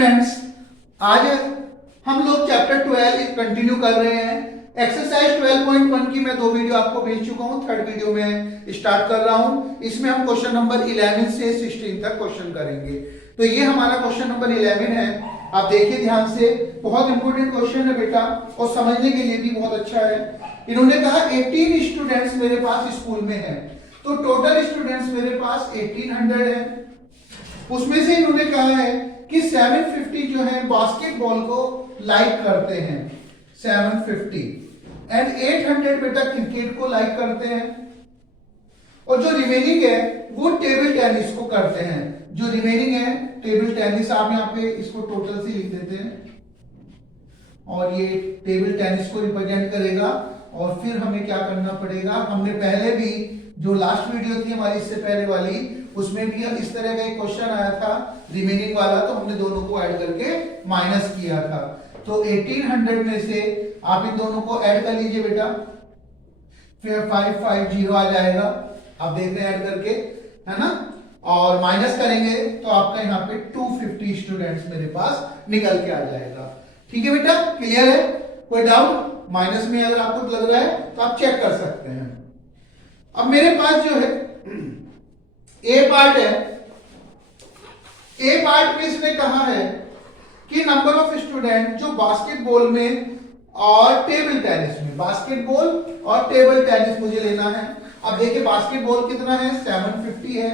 Students, आज हम लोग चैप्टर 12 कंटिन्यू कर रहे हैं। एक्सरसाइज 12.1 की मैं 2 वीडियो आपको भेज चुका हूं, थर्ड वीडियो में स्टार्ट कर रहा हूं। इसमें हम क्वेश्चन नंबर 11 से 16 तक क्वेश्चन करेंगे। तो ये हमारा क्वेश्चन नंबर 11 है। आप देखिए ध्यान से, बहुत इंपॉर्टेंट क्वेश्चन है बेटा और समझने के लिए भी बहुत अच्छा है। इन्होंने कहा 18 स्टूडेंट्स मेरे पास स्कूल में है, तो टोटल स्टूडेंट्स मेरे पास 1800 है। उसमें से इन्होंने कहा है कि 750 जो है बास्केटबॉल को लाइक करते हैं, 750 एंड 800 बेटा क्रिकेट को लाइक करते हैं, और जो रिमेनिंग है वो टेबल टेनिस को करते हैं। जो रिमेनिंग है टेबल टेनिस, आप यहाँ पे इसको टोटल से लिख देते हैं और ये टेबल टेनिस को रिप्रेजेंट करेगा। और फिर हमें क्या करना पड़ेगा, हमने पहले भी जो लास्ट वीडियो थी हमारी इससे पहले वाली, उसमें भी इस तरह का एक क्वेश्चन आया था रिमेनिंग वाला, तो हमने दोनों को ऐड करके माइनस किया था। तो 1800 में से आप इन दोनों को ऐड कर लीजिए बेटा, फिर 550 आ जाएगा। आप देख रहे हैं ऐड करके, है ना, और माइनस करेंगे तो आपका यहाँ पे 250 स्टूडेंट्स मेरे पास निकल के आ जाएगा। ठीक है बेटा, क्लियर है? कोई डाउट? माइनस में अगर आपको लग रहा है तो आप चेक कर सकते हैं। अब मेरे पास जो है ए पार्ट है, ए पार्ट में इसने कहा है कि नंबर ऑफ स्टूडेंट जो बास्केटबॉल में और टेबल टेनिस में, बास्केटबॉल और टेबल टेनिस मुझे लेना है। अब देखिए बास्केटबॉल कितना है, 750 है,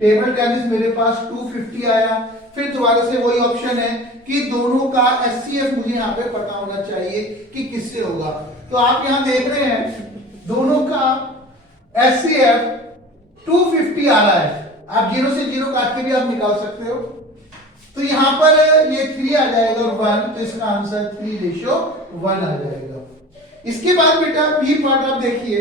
टेबल टेनिस मेरे पास 250 आया। फिर दोबारा से वही ऑप्शन है कि दोनों का एचसीएफ मुझे यहाँ पे पता होना चाहिए कि किससे होगा। तो आप यहाँ देख रहे हैं दोनों का एचसीएफ 250 आ रहा है। आप 0 से 0 काट के भी आप निकाल सकते हो। तो यहां पर ये 3 आ जाएगा और 1, तो इसका आंसर 3:1 आ जाएगा। इसके बाद बेटा बी पार्ट आप देखिए।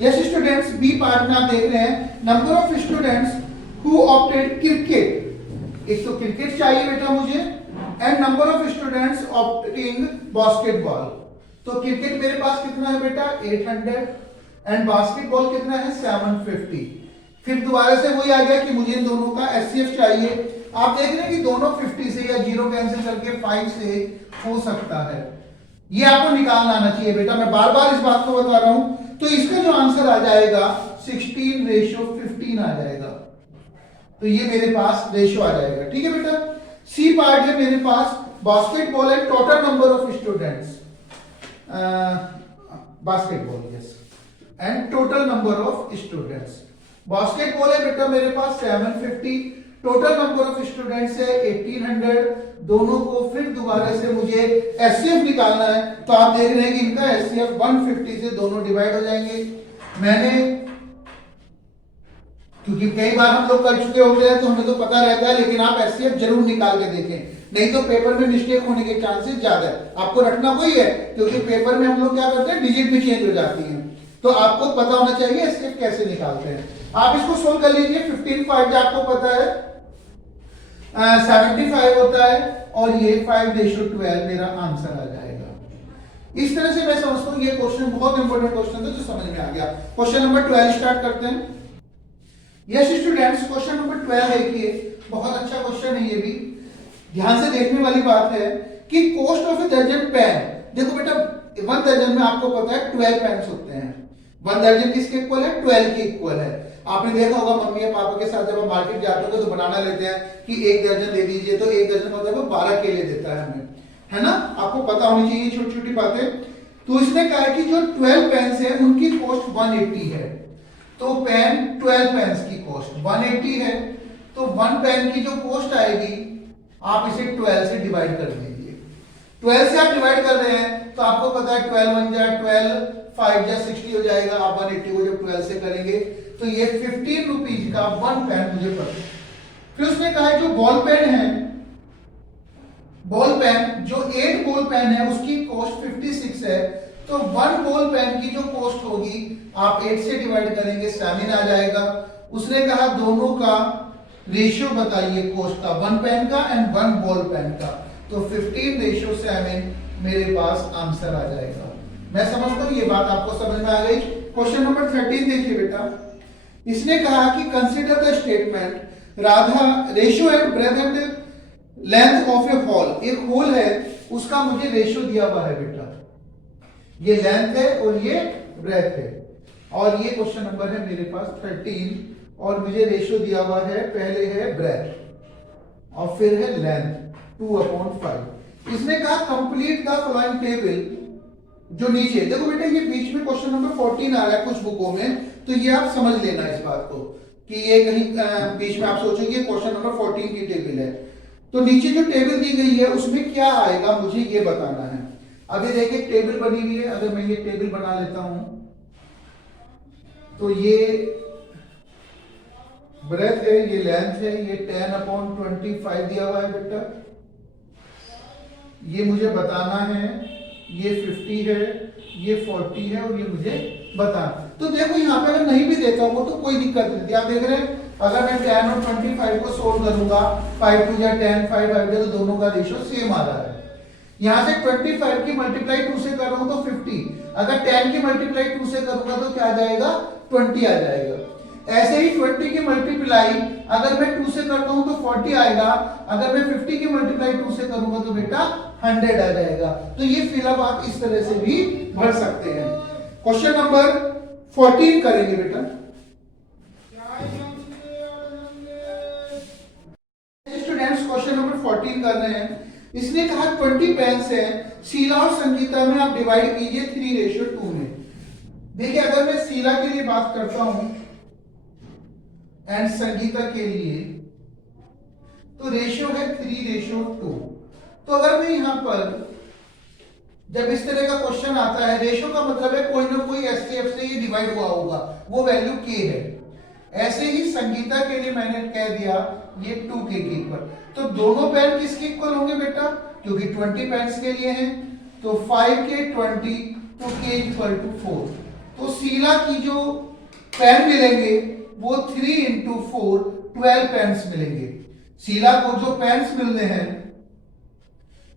यस स्टूडेंट्स, बी पार्ट में आप देख रहे हैं number of students who opted cricket. एक तो क्रिकेट चाहिए बेटा मुझे, and number of students opting basketball. तो क्रिकेट मेरे पास कितना है बेटा, 800 एंड बास्केटबॉल कितना है, 750। फिर दोबारा से वही आ गया कि मुझे इन दोनों का एचसीएफ चाहिए। आप देख रहे हैं कि दोनों 50 से या 0 कैंसिल करके 5 से हो सकता है। ये आपको निकालना आना चाहिए बेटा, मैं बार बार इस बात को बता रहा हूं। तो इसका जो आंसर आ जाएगा 16:15 आ जाएगा। तो ये मेरे पास रेशियो आ जाएगा। ठीक है बेटा। सी पार्ट है मेरे पास basketball and total number of students, basketball yes, and total number of students. Basketball है बेटा मेरे पास 750, टोटल नंबर ऑफ स्टूडेंट्स है 1800। दोनों को फिर दोबारा से मुझे एचसीएफ निकालना है। तो आप देख रहे हैं कि इनका एचसीएफ 150 से दोनों डिवाइड हो जाएंगे। मैंने, क्योंकि कई बार हम लोग कर चुके होते हैं तो हमें तो पता रहता है, लेकिन आप एचसीएफ जरूर निकाल के देखें, नहीं तो पेपर में मिस्टेक होने के चांसेस ज्यादा है। आपको रखना वही है, क्योंकि पेपर में हम लोग क्या करते हैं, डिजिट भी चेंज हो जाती है। तो आपको पता होना चाहिए एचसीएफ कैसे निकालते हैं। आप इसको सोल्व कर लीजिए। 15 आपको पता है 75 होता है, और ये 5:12 मेरा आंसर आ जाएगा। इस तरह से मैं समझता हूं ये क्वेश्चन बहुत इंपॉर्टेंट क्वेश्चन था जो समझ में आ गया। क्वेश्चन नंबर 12 स्टार्ट करते हैं। यस स्टूडेंट्स, क्वेश्चन नंबर 12 है कि बहुत अच्छा क्वेश्चन है। ये भी ध्यान से देखने वाली बात है कि कॉस्ट ऑफ ए दर्जन पेन। देखो बेटा 1 दर्जन में आपको पता है 12 पेन्स होते हैं। 1 दर्जन किसके इक्वल है, 12 के इक्वल है। आपने देखा होगा मम्मी या पापा के साथ जब हम मार्केट जाते हो तो बनाना लेते हैं कि 1 दर्जन दे दीजिए, तो 1 दर्जन मतलब 12 केले देता है हमें, है ना। आपको पता होनी चाहिए छोटी छोटी बातें। तो इसने कहा है कि जो 12 पेन्स है उनकी कॉस्ट 180 है। तो पेन 12 पेन्स की कॉस्ट 180 है, तो 1 पेन की जो कॉस्ट आएगी आप इसे 12 से डिवाइड कर दीजिए। 12 से आप डिवाइड कर रहे हैं तो आपको पता है 12 1 जा 12, 5 जा 60 हो जाएगा। आप 180 को जब 12 से करेंगे तो ये 15 रुपीज का 1 पेन मुझे पता है। फिर उसने कहा है जो बॉल पेन है, बॉल पेन जो 8 बॉल पेन है उसकी कॉस्ट 56 है। तो 1 बॉल पेन की जो कॉस्ट होगी आप 8 से डिवाइड करेंगे, 7 आ जाएगा। उसने कहा दोनों का रेशियो बताइए कॉस्ट का, 1 पेन का एंड 1 बॉल पेन का। तो 15:7 मेरे पास आंसर आ जाएगा। मैं समझता हूं ये बात आपको समझ में आ गई। क्वेश्चन नंबर 13 देखिए बेटा। इसने कहा कि consider the statement Radha ratio and breadth and length of a hall, एक होल है उसका मुझे रेशियो दिया हुआ है बेटा, ये लेंथ है और ये ब्रेथ है, और ये क्वेश्चन नंबर है मेरे पास 13 और मुझे रेशियो दिया हुआ है, पहले है ब्रेथ और फिर है लेंथ 2/5। इसने कहा कंप्लीट द फॉलोइंग टेबल, जो नीचे देखो बेटा ये बीच में क्वेश्चन नंबर 14 आ रहा है कुछ बुकों में, तो ये आप समझ लेना इस बात को कि ये कहीं बीच में आप सोचोगे क्वेश्चन नंबर 14 की टेबल है, तो नीचे जो टेबल दी गई है उसमें क्या आएगा मुझे ये बताना है। अभी देखिए टेबल बनी हुई है, अगर मैं ये टेबल बना लेता हूं तो ये ब्रेथ है, ये लेंथ है, ये 10/25 दिया हुआ है बेटा, ये मुझे बताना है, ये 50 है, ये 40 है और ये मुझे बताना। तो देखो यहाँ पे अगर नहीं भी देता हूं तो कोई दिक्कत नहीं, आप देख रहे हैं अगर मैं 10 और 25 को सोल्व करूंगा 5 2 या 10 5 5 तो दोनों का रेशियो सेम आ रहा है। यहां से 25 की मल्टीप्लाई 2 से कर रहा हूं तो 50, अगर 10 की मल्टीप्लाई 2 से करूंगा तो क्या आ जाएगा 20 आ जाएगा। ऐसे ही 20 की मल्टीप्लाई अगर मैं 2 से करता हूं तो 40 आएगा, अगर मैं 50 की मल्टीप्लाई 2 से करूंगा तो बेटा 100 आ जाएगा। तो ये फिलअप आप इस तरह से भी भर सकते हैं। क्वेश्चन नंबर 14 करेंगे बेटा। स्टूडेंट्स क्वेश्चन नंबर 14 कर रहे हैं। इसने कहा 20 पेन्स है, शीला और संगीता में आप डिवाइड कीजिए 3:2 में। देखिए अगर मैं शीला के लिए बात करता हूं एंड संगीता के लिए तो रेशियो है 3:2। तो अगर मैं यहां पर जब इस तरह का क्वेश्चन आता है, रेशियो का मतलब है कोई ना कोई एसटीएफ से ये डिवाइड हुआ होगा, वो वैल्यू के है। ऐसे ही संगीता के लिए मैंने कह दिया ये 2k के इक्वल, तो दोनों पेन किसके इक्वल होंगे बेटा, क्योंकि 20 पेन्स के लिए हैं, तो 5k 20 तो k इक्वल टू 4। तो शीला की जो पेन मिलेंगे वो 3 × 4 12 पेन्स मिलेंगे। शीला को जो पेन्स मिल रहे हैं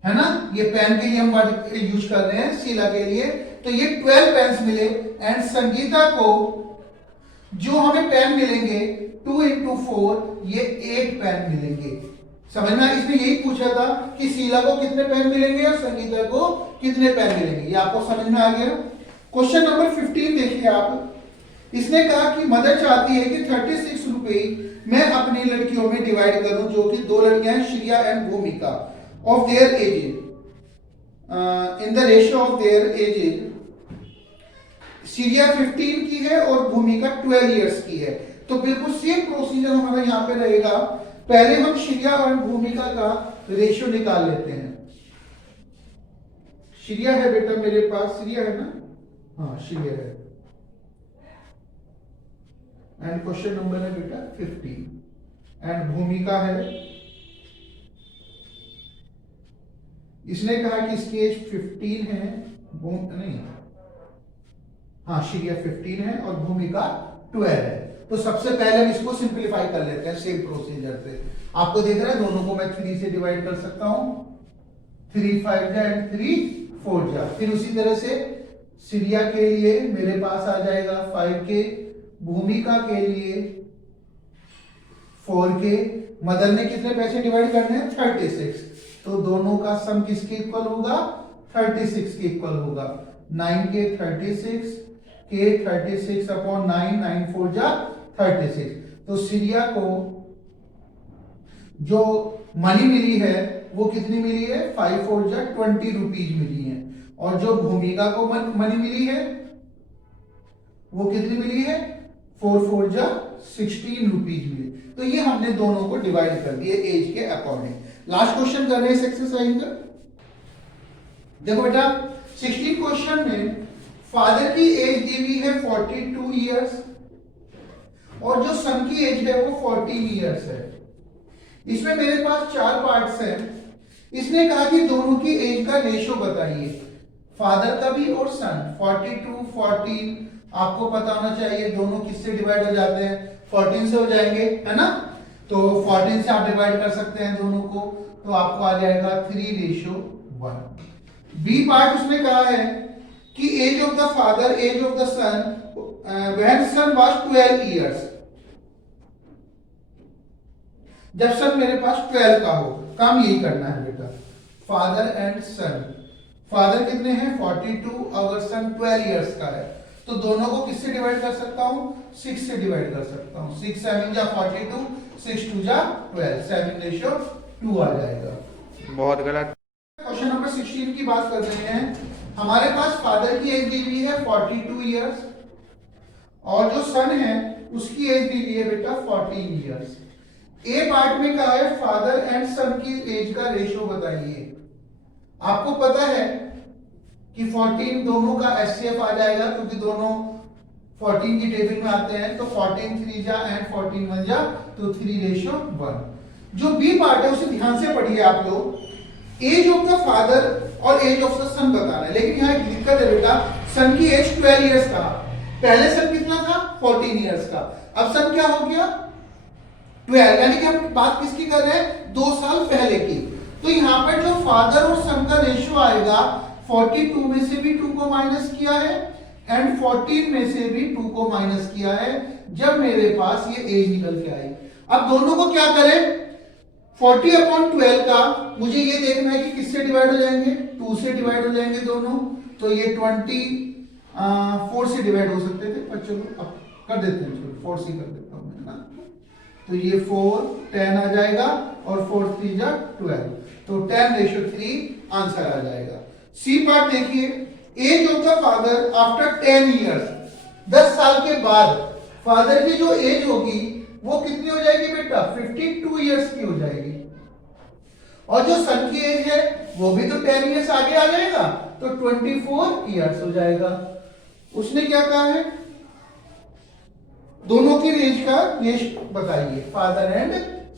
है ना, ये पेन के लिए हम यूज कर रहे हैं शीला के लिए, तो ये 12 पेन्स मिले। एंड संगीता को जो हमें पेन मिलेंगे 2 × 4 ये 8 पेन मिलेंगे। समझना, इसमें यही पूछा था कि शीला को कितने पेन मिलेंगे और संगीता को कितने पेन मिलेंगे, ये आपको समझ में आ गया। क्वेश्चन नंबर 15 देखिए आप। इसने कहा कि मदर चाहती है कि 36 रुपए मैं अपनी लड़कियों में डिवाइड करूं, जो कि 2 लड़कियां हैं श्रिया एंड भूमिका, of their edges in the ratio of their edges. Shriya 15 की है और भूमिका 12 इयर्स की है, तो बिल्कुल सेम प्रोसीजर हमारा यहाँ पे रहेगा। पहले हम श्रिया और भूमिका का रेशियो निकाल लेते हैं। श्रिया है बेटा मेरे पास, श्रिया है ना, हाँ श्रिया है, एंड क्वेश्चन नंबर है बेटा 15 एंड भूमिका है। इसने कहा कि इसकी एज 15 है, नहीं हाँ श्रिया 15 है और भूमिका 12 है। तो सबसे पहले हम इसको सिंपलीफाई कर लेते हैं सेम प्रोसीजर से। आपको दिख रहा है दोनों को मैं 3 से डिवाइड कर सकता हूं, 3 5 जा एंड 3 4 जा। फिर उसी तरह से श्रिया के लिए मेरे पास आ जाएगा 5k, भूमिका के लिए 4k, मदर ने कितने पैसे डिवाइड करने हैं 36, तो दोनों का सम किसके इक्वल होगा 36 के इक्वल होगा। 9k 36, k 36/9, 9 4 जा 36। तो श्रिया को जो मनी मिली है वो कितनी मिली है 5 4 जा 20 रुपीज मिली है, और जो भूमिका को मनी मिली है वो कितनी मिली है 4 4 जा 16 रुपीज मिली। तो ये हमने दोनों को डिवाइड कर दिए एज के अकॉर्डिंग। लास्ट क्वेश्चन कर रहे हैं इस एक्सरसाइज का। देखो बेटा 16 क्वेश्चन में फादर की एज दी हुई है 42 इयर्स और जो सन की एज है वो 14 इयर्स है। इसमें मेरे पास 4 पार्ट्स हैं। इसने कहा कि दोनों की एज का रेशियो बताइए, फादर का भी और सन। 42 14 आपको पता होना चाहिए दोनों किससे डिवाइड हो जाते हैं 14 से हो जाएंगे, है ना। तो 14 से आप डिवाइड कर सकते हैं दोनों को, तो आपको आ जाएगा 3:1। बी पार्ट उसने कहा है कि age of the father, age of the son, when son was 12 years. जब सन मेरे पास 12 का हो। काम यही करना है बेटा, फादर एंड सन। फादर कितने हैं 42, अगर सन 12 इयर्स का है तो दोनों को किससे डिवाइड कर सकता हूं 6 से डिवाइड कर सकता हूं। 6 7 जा 42, 6 2 जा 12, 7:2 आ जाएगा। बहुत गलत। क्वेश्चन नंबर 16 की बात कर रहे हैं। हमारे पास फादर की एज दी हुई है 42 इयर्स और जो सन है उसकी एज दी हुई है बेटा 14 इयर्स। ए पार्ट में कहा है फादर एंड सन की एज का रेशियो बताइए। आपको पता है कि 14 दोनों का एचसीएफ आ जाएगा क्योंकि दोनों 14 की टेबल में आते हैं, तो 14 3 जा एंड 14 1 जा, तो 3:1। जो बी पार्ट है उसे ध्यान से पढ़िए आप लोग। एज ऑफ द फादर और एज ऑफ द सन बताना है, लेकिन यहाँ एक दिक्कत है बेटा, सन की एज 12 इयर्स का, पहले सन कितना था 14 इयर्स का, अब सन क्या हो गया 12, यानी कि हम बात किसकी कर रहे हैं 2 साल पहले की। तो यहाँ पर जो फादर और सन का रेशियो आएगा 42 में से भी 2 को माइनस किया है एंड 14 में से भी 2 को माइनस किया है, जब मेरे पास ये एज निकल के आई। अब दोनों को क्या करें 40/12 का मुझे ये देखना है कि किससे डिवाइड हो जाएंगे 2 से डिवाइड हो जाएंगे दोनों, तो ये 24 से डिवाइड हो सकते थे, पर चलो अब कर देते हैं, चलो 4 से कर देता हूं मैं ना। तो ये 4 10 आ जाएगा और 4 3 जा 12, तो 10:3 आंसर आ जाएगा। सी पार्ट देखिए, age of the father after 10 years, 10 साल के बाद फादर की जो एज होगी वो कितनी हो जाएगी बेटा 52 इयर्स की हो जाएगी, और जो सन की एज है वो भी तो 10 इयर्स आगे आ जाएगा, तो 24 इयर्स हो जाएगा। उसने क्या कहा है दोनों की एज का रेशियो बताइए फादर एंड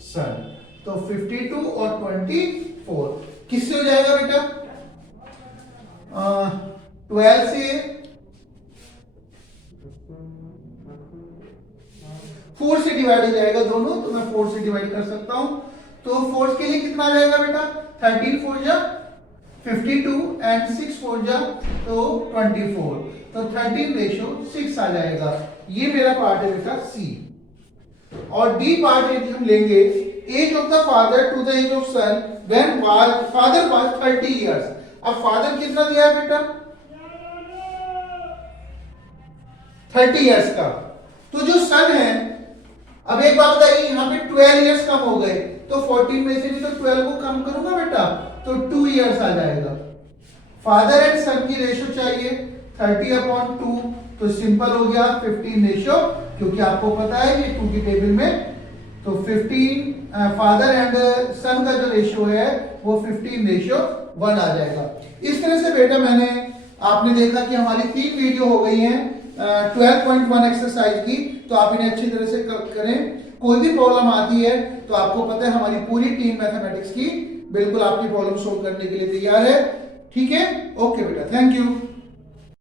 सन, तो 52 और 24 किससे हो जाएगा बेटा 12 से 4 से डिवाइड हो जाएगा दोनों, तो मैं 4 से डिवाइड कर सकता हूं, तो 4 के लिए कितना आ जाएगा बेटा 13 4 जा 52 एंड 6 4 जा तो 24, तो 13:6 आ जाएगा। ये मेरा पार्ट है बेटा सी। और डी पार्ट यदि हम लेंगे, age of the father to the age of son when father was 30 years. अब फादर कितना दिया है बेटा 30 इयर्स का, तो जो सन है, अब एक बात बताइए यहाँ पे 12 इयर्स कम हो गए, तो 14 में से भी तो 12 को कम करूंगा बेटा, तो 2 इयर्स आ जाएगा। फादर एंड सन की रेशियो चाहिए 30/2, तो सिंपल हो गया 15 रेशियो, क्योंकि आपको पता है ये 2 की टेबल में, तो 15 फादर एंड सन का जो रेशियो है वो 15:1 आ जाएगा। इस तरह से बेटा मैंने आपने देखा कि हमारी 3 वीडियो हो गई हैं 12.1 एक्सरसाइज की, तो आप इन्हें अच्छी तरह से करें। कोई भी प्रॉब्लम आती है तो आपको पता है हमारी पूरी टीम मैथमेटिक्स की बिल्कुल आपकी प्रॉब्लम सोल्व करने के लिए तैयार है। ठीक है, ओके बेटा, थैंक यू।